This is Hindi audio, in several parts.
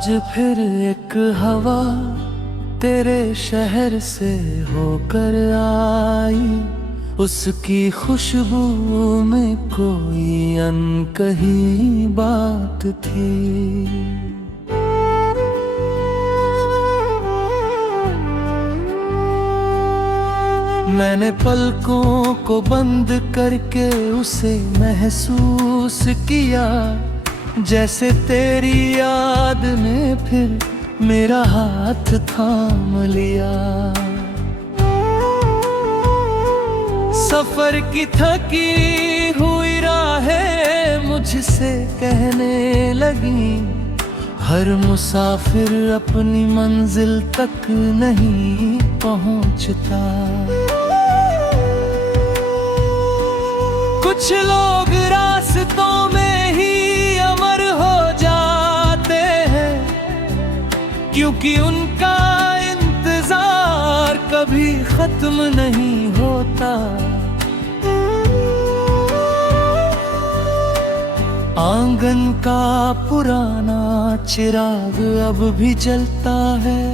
आज फिर एक हवा तेरे शहर से होकर आई, उसकी खुशबू में कोई अनकही बात थी। मैंने पलकों को बंद करके उसे महसूस किया, जैसे तेरी याद ने फिर मेरा हाथ थाम लिया। सफर की थकी हुई राहें मुझसे कहने लगी, हर मुसाफिर अपनी मंजिल तक नहीं पहुंचता। कुछ लोग रास्तों में ही अमर हो जाते हैं, क्योंकि उनका इंतजार कभी खत्म नहीं होता। आंगन का पुराना चिराग अब भी जलता है,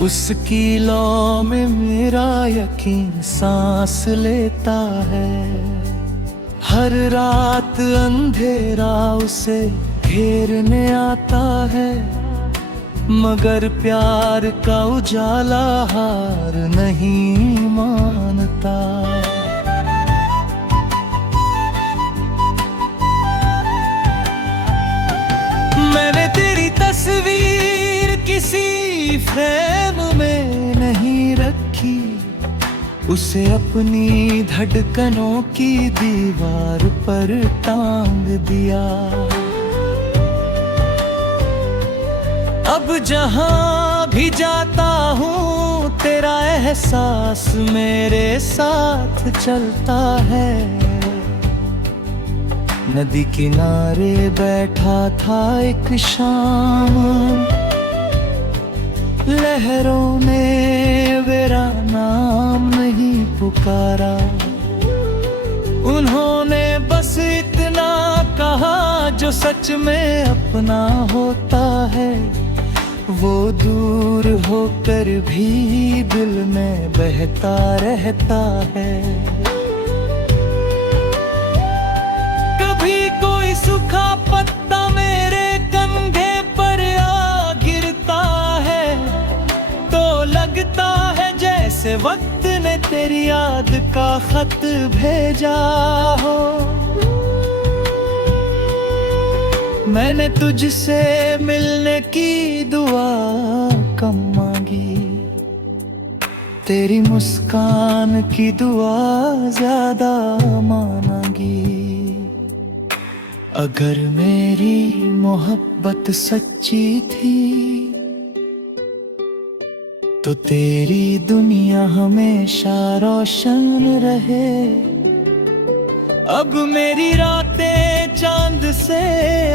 उसकी लौ में मेरा यकीन सांस लेता है। हर रात अंधेरा उसे घेरने आता है, मगर प्यार का उजाला हार नहीं मानता। मैंने तेरी तस्वीर किसी फ्रेम में नहीं रखी, उसे अपनी धड़कनों की दीवार पर टांग दिया। अब जहां भी जाता हूँ तेरा एहसास मेरे साथ चलता है। नदी किनारे बैठा था एक शाम, लहरों ने मेरा नाम नहीं पुकारा। उन्होंने बस इतना कहा जो सच में अपना होता है, वो दूर होकर भी दिल में बहता रहता है। कभी कोई सूखा पत्ता मेरे कंधे पर आ गिरता है, तो लगता है जैसे वक्त ने तेरी याद का खत भेजा हो। मैंने तुझसे मिलने की दुआ कम मांगी, तेरी मुस्कान की दुआ ज्यादा मांगी। अगर मेरी मोहब्बत सच्ची थी, तो तेरी दुनिया हमेशा रोशन रहे। अब मेरी रातें चांद से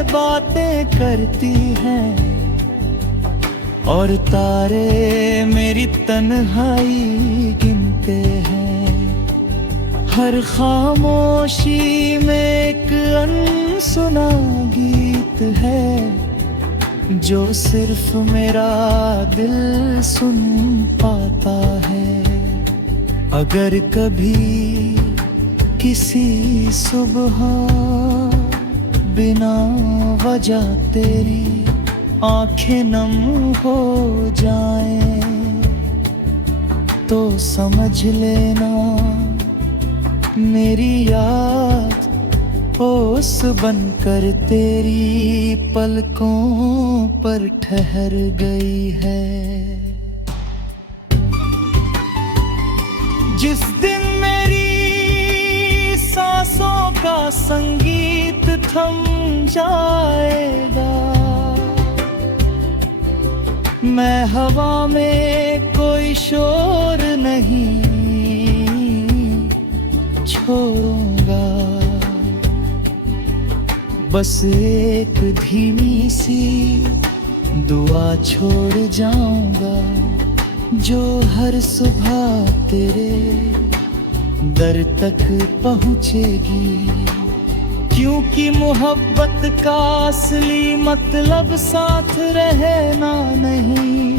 बातें करती हैं, और तारे मेरी तन्हाई गिनते हैं। हर खामोशी में एक अनसुना गीत है, जो सिर्फ मेरा दिल सुन पाता है। अगर कभी किसी सुबह बिना वजह तेरी आंखें नम हो जाएं, तो समझ लेना मेरी याद ओस बनकर तेरी पलकों पर ठहर गई है। जिस दिन मेरी सांसों का संगीत थम जाएगा, मैं हवा में कोई शोर नहीं छोड़ूंगा। बस एक धीमी सी दुआ छोड़ जाऊंगा, जो हर सुबह तेरे दर तक पहुंचेगी। क्योंकि मोहब्बत का असली मतलब साथ रहना नहीं,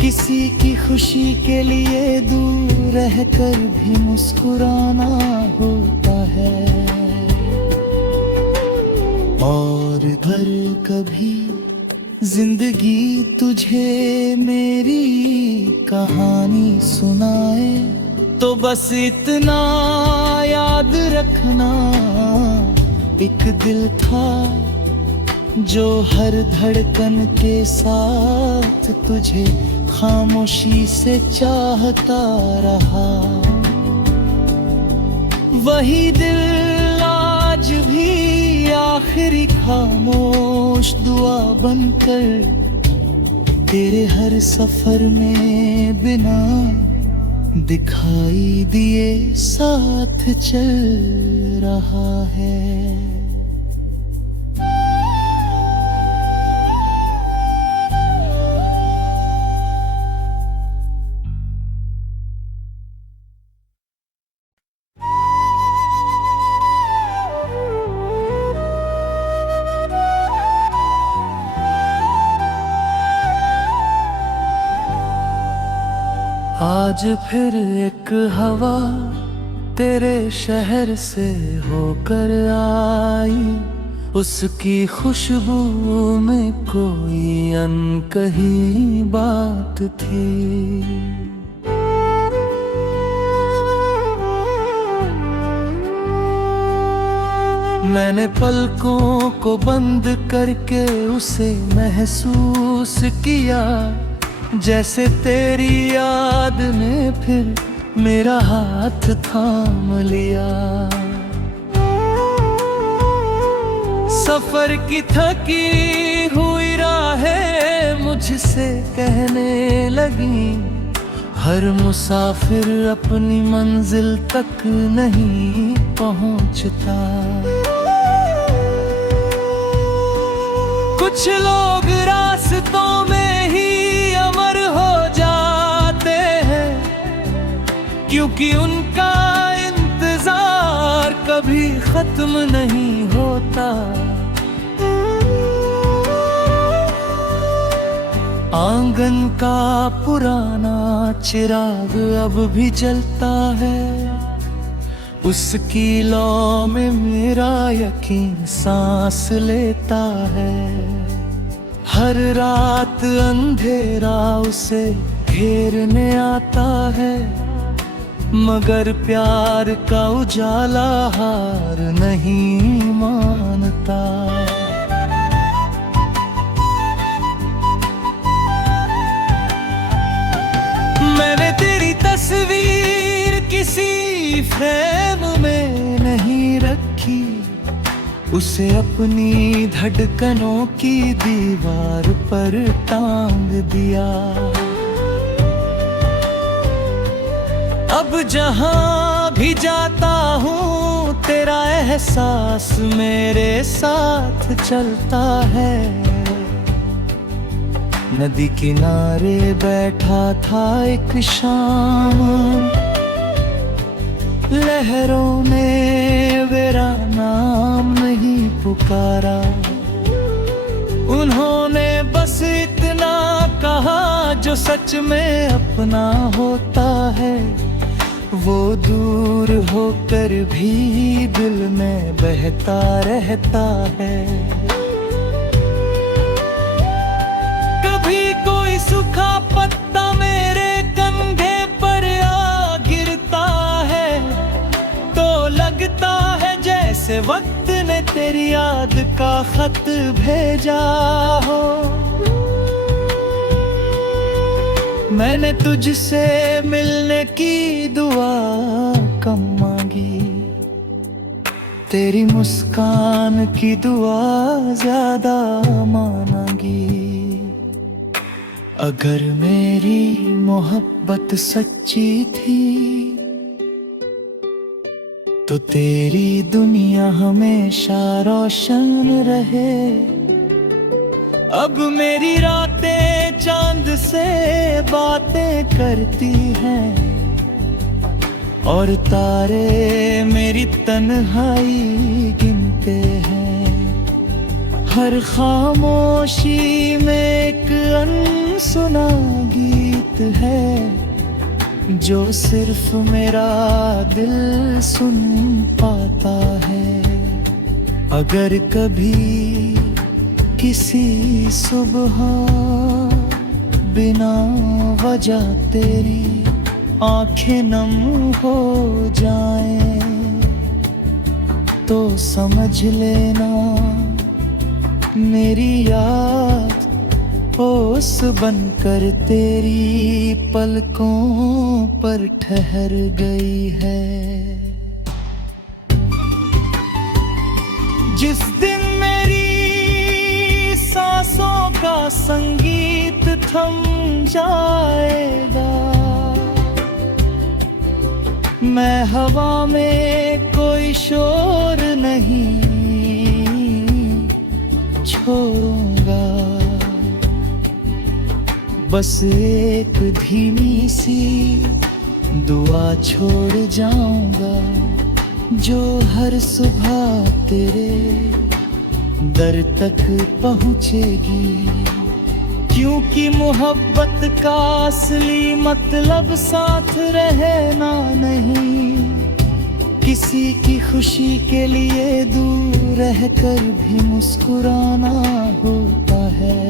किसी की खुशी के लिए दूर रहकर भी मुस्कुराना होता है। और भर कभी जिंदगी तुझे मेरी कहानी सुनाए तो बस इतना याद रखना, एक दिल था जो हर धड़कन के साथ तुझे खामोशी से चाहता रहा। वही दिल आज भी आखिरी खामोश दुआ बनकर तेरे हर सफर में बिना दिखाई दिए साथ चल रहा है। आज फिर एक हवा तेरे शहर से होकर आई, उसकी खुशबू में कोई अनकही बात थी। मैंने पलकों को बंद करके उसे महसूस किया, जैसे तेरी याद ने फिर मेरा हाथ थाम लिया। सफर की थकी हुई राहें मुझसे कहने लगी, हर मुसाफिर अपनी मंजिल तक नहीं पहुंचता। कुछ लोग रास्तों में ही अमर हो जाते हैं, क्योंकि उनका इंतजार कभी खत्म नहीं होता। आंगन का पुराना चिराग अब भी जलता है, उसकी लौ में मेरा यकीन सांस लेता है। हर रात अंधेरा उसे घेरने आता है, मगर प्यार का उजाला हार नहीं मानता। मैंने तेरी तस्वीर किसी फ्रेम में नहीं रखी, उसे अपनी धड़कनों की दीवार पर टांग दिया। अब जहां भी जाता हूँ तेरा एहसास मेरे साथ चलता है। नदी किनारे बैठा था एक शाम, लहरों ने मेरा नाम नहीं पुकारा। उन्होंने बस इतना कहा जो सच में अपना होता है, वो दूर होकर भी दिल में बहता रहता है। कभी कोई सूखा पत्ता मेरे कंधे पर आ गिरता है, तो लगता है जैसे वक्त ने तेरी याद का खत भेजा हो। मैंने तुझसे मिलने की दुआ कम मांगी, तेरी मुस्कान की दुआ ज्यादा मांगी। अगर मेरी मोहब्बत सच्ची थी तो तेरी दुनिया हमेशा रोशन रहे। अब मेरी रातें चांद से बातें करती हैं, और तारे मेरी तन्हाई गिन होते हैं। हर खामोशी में एक अनसुना गीत है, जो सिर्फ मेरा दिल सुन पाता है। अगर कभी किसी सुबह बिना वजह तेरी आंखें नम हो जाएं, तो समझ लेना मेरी याद ओस बनकर तेरी पलकों पर ठहर गई है। जिस दिन मेरी सांसों का संगीत थम जाएगा, मैं हवा में कोई शोर नहीं छोड़ूंगा। बस एक धीमी सी दुआ छोड़ जाऊंगा, जो हर सुबह तेरे दर तक पहुंचेगी। क्योंकि मोहब्बत का असली मतलब साथ रहना नहीं, किसी की खुशी के लिए दूर रहकर भी मुस्कुराना होता है।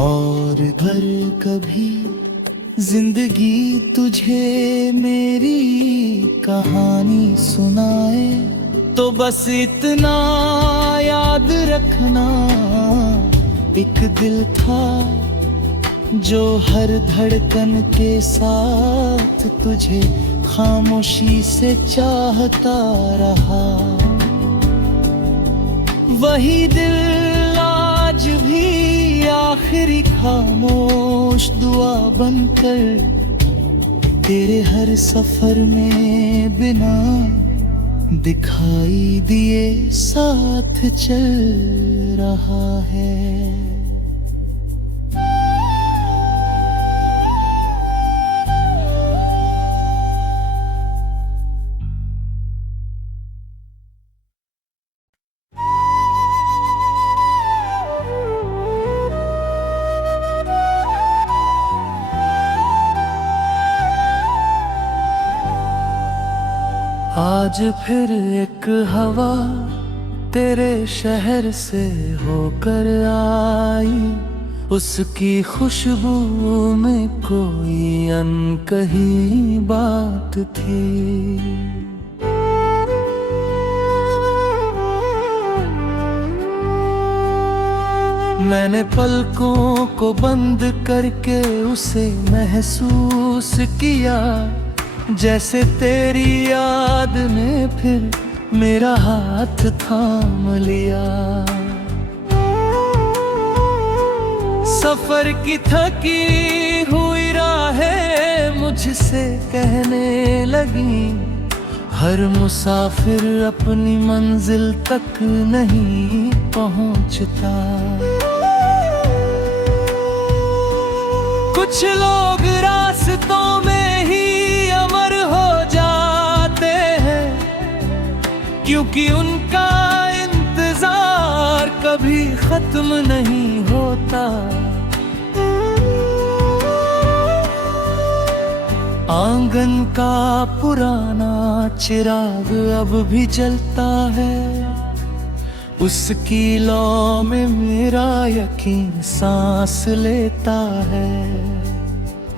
और अगर कभी जिंदगी तुझे मेरी कहानी सुनाए, तो बस इतना याद रखना, एक दिल था जो हर धड़कन के साथ तुझे खामोशी से चाहता रहा। वही दिल आज भी आखिरी खामोश दुआ बनकर तेरे हर सफर में बिना दिखाई दिए साथ चल रहा है। आज फिर एक हवा तेरे शहर से होकर आई, उसकी खुशबू में कोई अनकही बात थी। मैंने पलकों को बंद करके उसे महसूस किया, जैसे तेरी याद ने फिर मेरा हाथ थाम लिया। सफर की थकी हुई राहें मुझसे कहने लगी, हर मुसाफिर अपनी मंजिल तक नहीं पहुंचता। कुछ लोग रास्तों में ही अमर हो जाते हैं, क्योंकि उनका इंतजार कभी खत्म नहीं होता। आंगन का पुराना चिराग अब भी जलता है, उसकी लौ में मेरा यकीन सांस लेता है।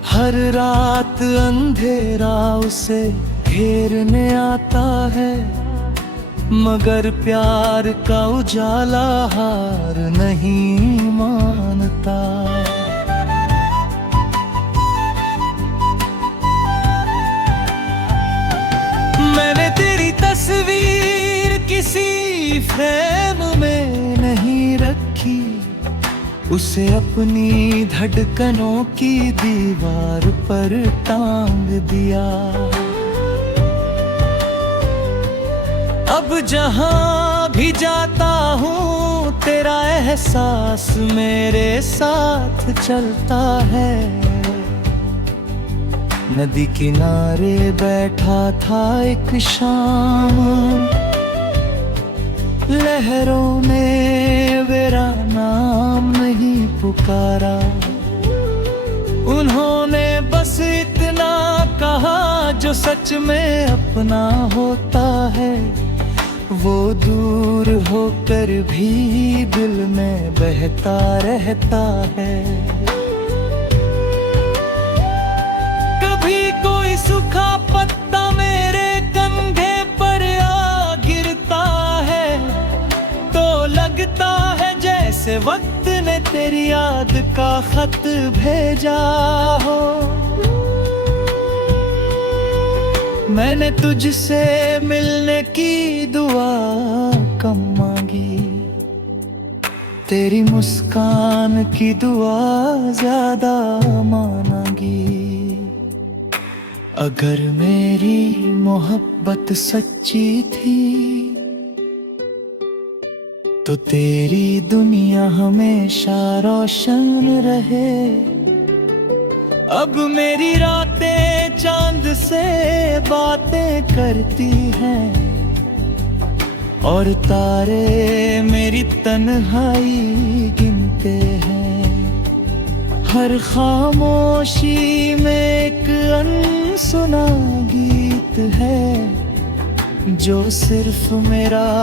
हर रात अंधेरा उसे घेरने आता है, मगर प्यार का उजाला हार नहीं मानता। मैंने तेरी तस्वीर किसी फ्रेम में नहीं रखी, उसे अपनी धड़कनों की दीवार पर टांग दिया। अब जहां भी जाता हूँ तेरा एहसास मेरे साथ चलता है। नदी किनारे बैठा था एक शाम, लहरों ने मेरा नाम नहीं पुकारा। उन्होंने बस इतना कहा, जो सच में अपना होता है वो दूर होकर भी दिल में बहता रहता है। कभी कोई सूखा पत्ता मेरे कंधे पर आ गिरता है, तो लगता है जैसे वक्त ने तेरी याद का खत भेजा हो। मैंने तुझसे मिलने की दुआ कम मांगी, तेरी मुस्कान की दुआ ज्यादा मांगी। अगर मेरी मोहब्बत सच्ची थी तो तेरी दुनिया हमेशा रोशन रहे। अब मेरी रातें चांद से बातें करती हैं, और तारे मेरी तन्हाई गिनते हैं। हर खामोशी में एक अनसुना गीत है, जो सिर्फ मेरा